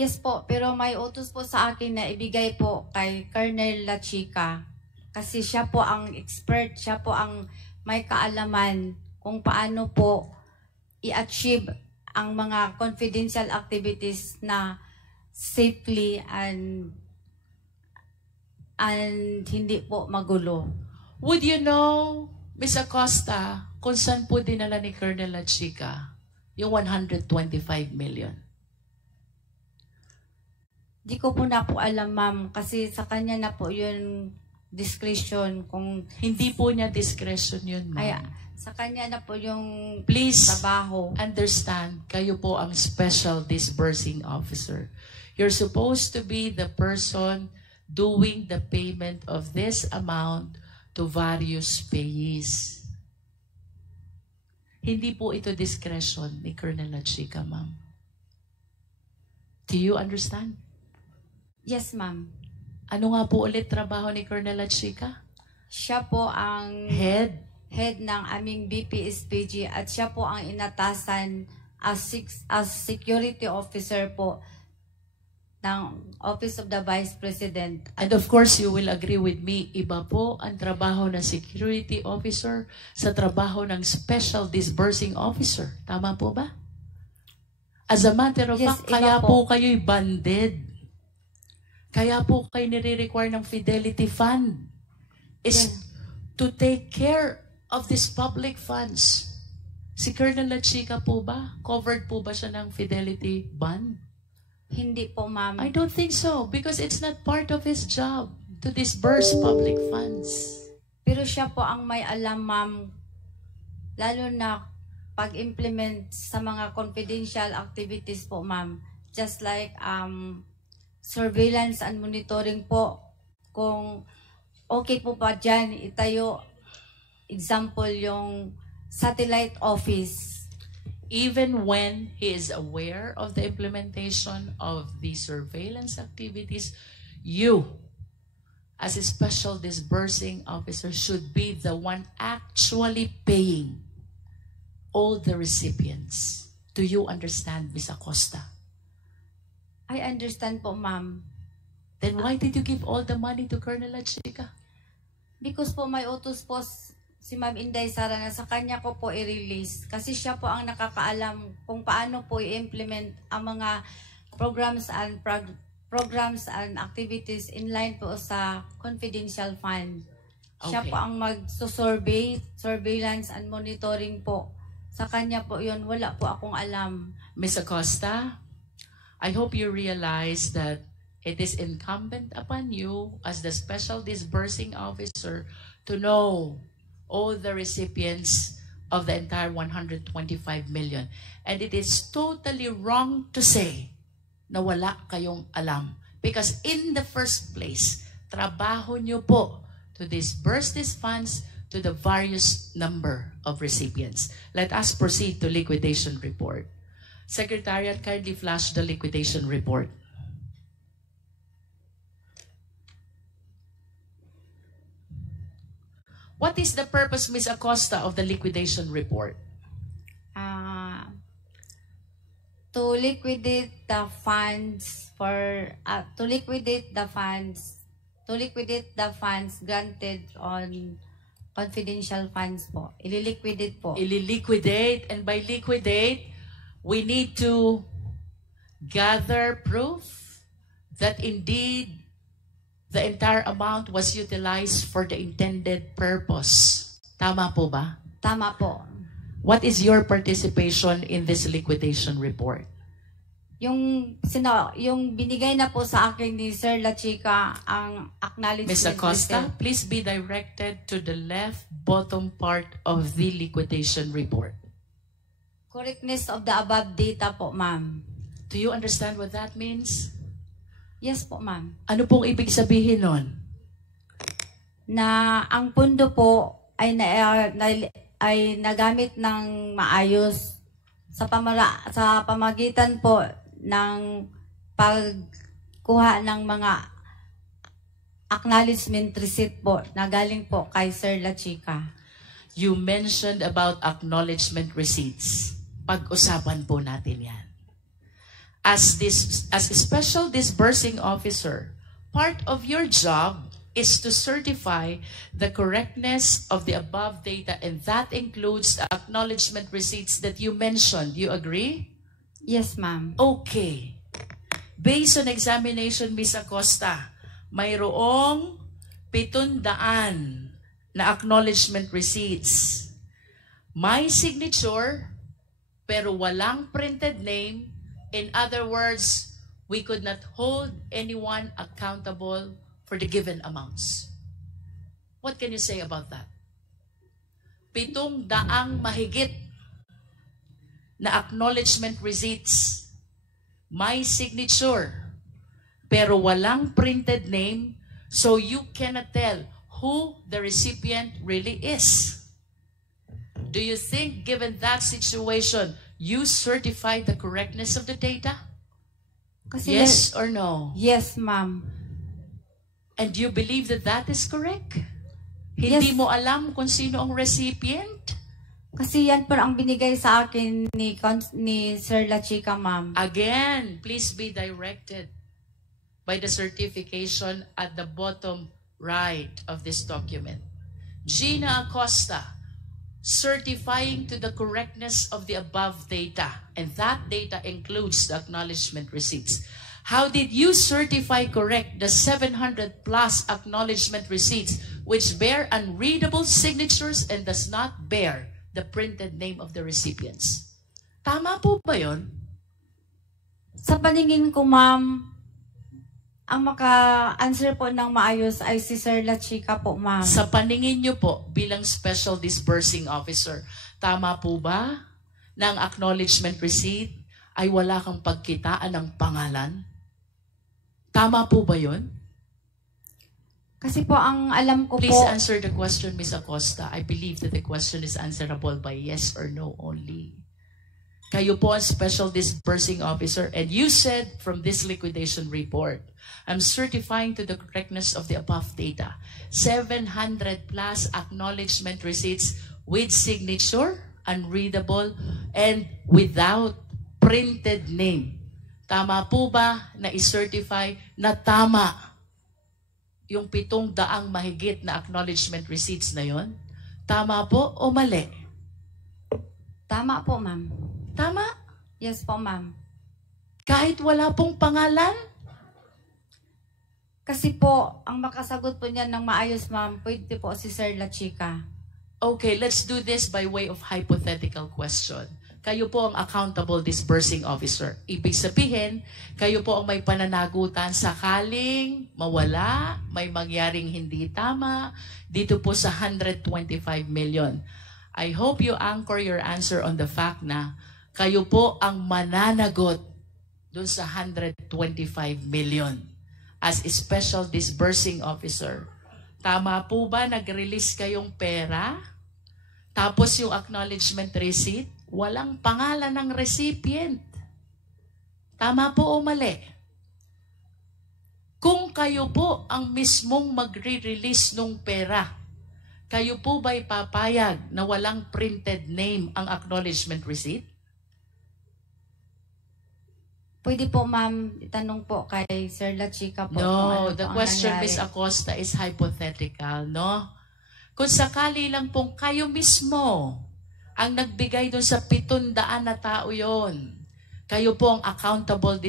Yes po, pero may utos po sa akin na ibigay po kay Colonel La Chica. Kasi siya po ang expert, siya po ang may kaalaman kung paano po i-achieve ang mga confidential activities na safely and hindi po magulo. Would you know, Ms. Acosta, kung saan po dinala ni Colonel La Chica yung 125 million? Di ko po na po alam, ma'am, kasi sa kanya na po yun discretion kung Hindi po niya discretion yun, ay, ma'am. sa kanya na po yung Please trabaho. understand, kayo po ang special disbursing officer. You're supposed to be the person doing the payment of this amount to various payees. Hindi po ito discretion ni Colonel La Chica, ma'am. Do you understand? Yes, ma'am. Ano nga po ulit trabaho ni Colonel La Chica? Siya po ang head ng aming BPSPG at siya po ang inatasan as security officer po ng Office of the Vice President. And of course, you will agree with me, iba po ang trabaho ng security officer sa trabaho ng special disbursing officer. Tama po ba? As a matter of Yes, fact, iba kaya po. po kayo'y banded. Kaya po kayo nire-require ng Fidelity Fund is to take care of these public funds. Si Colonel La Chica po ba? Covered po ba siya ng Fidelity Fund? Hindi po, ma'am. I don't think so because it's not part of his job to disburse public funds. Pero siya po ang may alam, ma'am, lalo na pag-implement sa mga confidential activities po, ma'am. Just like surveillance and monitoring po. Kung okay po ba dyan, itayo, example, yung satellite office. Even when he is aware of the implementation of the surveillance activities, you, as a special disbursing officer, should be the one actually paying all the recipients. Do you understand, Ms. Acosta? I understand po, ma'am. Then why did you give all the money to Colonel La Chica? Because po may utos po si Ma'am Inday Sara na sa kanya ko po i-release. Kasi siya po ang nakakaalam kung paano po i-implement ang mga programs and activities in line po sa confidential fund. Siya Okay. po ang mag-survey, surveillance and monitoring po. Sa kanya po yun, wala po akong alam. Ms. Acosta, I hope you realize that it is incumbent upon you as the special disbursing officer to know all the recipients of the entire 125 million. And it is totally wrong to say na wala kayong alam. Because in the first place, trabaho nyo po to disburse these funds to the various number of recipients. Let us proceed to liquidation report. Secretariat, kindly flash the liquidation report. What is the purpose, Ms. Acosta, of the liquidation report? To liquidate the funds granted on confidential funds po. Ililiquidate po. Ililiquidate, and by liquidate, we need to gather proof that indeed the entire amount was utilized for the intended purpose. Tama po ba? Tama po. What is your participation in this liquidation report? Yung binigay na po sa akin ni Sir La Chica ang acknowledgement. Ms. Acosta, receipt. please be directed to the left bottom part of the liquidation report. Correctness of the above data po, ma'am. Do you understand what that means? Yes po, ma'am. Ano pong ibig sabihin nun? Na ang pundo po ay nagamit ng maayos sa pamagitan po ng pagkuha ng mga acknowledgement receipt po na galing po kay Sir La Chica. You mentioned about acknowledgement receipts. Pag-usapan po natin yan. as a special disbursing officer, part of your job is to certify the correctness of the above data, and that includes the acknowledgement receipts that you mentioned. You agree? Yes, ma'am. Okay. Based on examination, Ms. Acosta, mayroong 700 na acknowledgement receipts. May signature, pero walang printed name. In other words, we could not hold anyone accountable for the given amounts. What can you say about that? 700 mahigit na acknowledgement receipts. May signature, pero walang printed name, so you cannot tell who the recipient really is. Do you think, given that situation, you certified the correctness of the data? Kasi Yes or no? Yes, ma'am. And do you believe that that is correct? Yes. Hindi mo alam kung sino ang recipient? Kasi yan po ang binigay sa akin ni Sir La Chica, ma'am. Again, please be directed by the certification at the bottom right of this document. Gina Acosta, certifying to the correctness of the above data, and that data includes the acknowledgement receipts. How did you certify correct the 700 plus acknowledgement receipts which bear unreadable signatures and does not bear the printed name of the recipients? Tama po ba yun? Sa paningin ko, ma'am, ang maka-answer po ng maayos ay si Sir La Chica po, ma'am. Sa paningin nyo po bilang Special Disbursing Officer, tama po ba na ang acknowledgement receipt ay wala kang pagkitaan ng pangalan? Tama po ba yun? Kasi po ang alam ko Please po... answer the question, Ms. Acosta. I believe that the question is answerable by yes or no only. Kayo po ang Special Disbursing Officer, and you said from this liquidation report, I'm certifying to the correctness of the above data. 700 plus acknowledgement receipts with signature, unreadable, and without printed name. Tama po ba na i-certify na tama yung 700 mahigit na acknowledgement receipts na yon? Tama po o mali? Tama po, ma'am. Tama? Yes po, ma'am. Kahit wala pong pangalan? Kasi po, ang makasagot po niyan ng maayos, ma'am, pwede po si Sir La Chica. Okay, let's do this by way of hypothetical question. Kayo po ang accountable disbursing officer. Ibig sabihin, kayo po ang may pananagutan sakaling mawala, may mangyaring hindi tama, dito po sa 125 million. I hope you anchor your answer on the fact na kayo po ang mananagot dun sa 125 million as a special disbursing officer. Tama po ba nag-release kayong pera? Tapos yung acknowledgement receipt, walang pangalan ng recipient. Tama po o mali? Kung kayo po ang mismong magre-release ng pera, kayo po ba'y papayag na walang printed name ang acknowledgement receipt? Pwede po, ma'am, itanong po kay Sir La Chica po. kung No, ano the po ang question, nangyari. Ms. Acosta, is hypothetical, no? Kung sakali lang pong kayo mismo ang nagbigay doon sa 700 na tao yon, kayo po ang accountable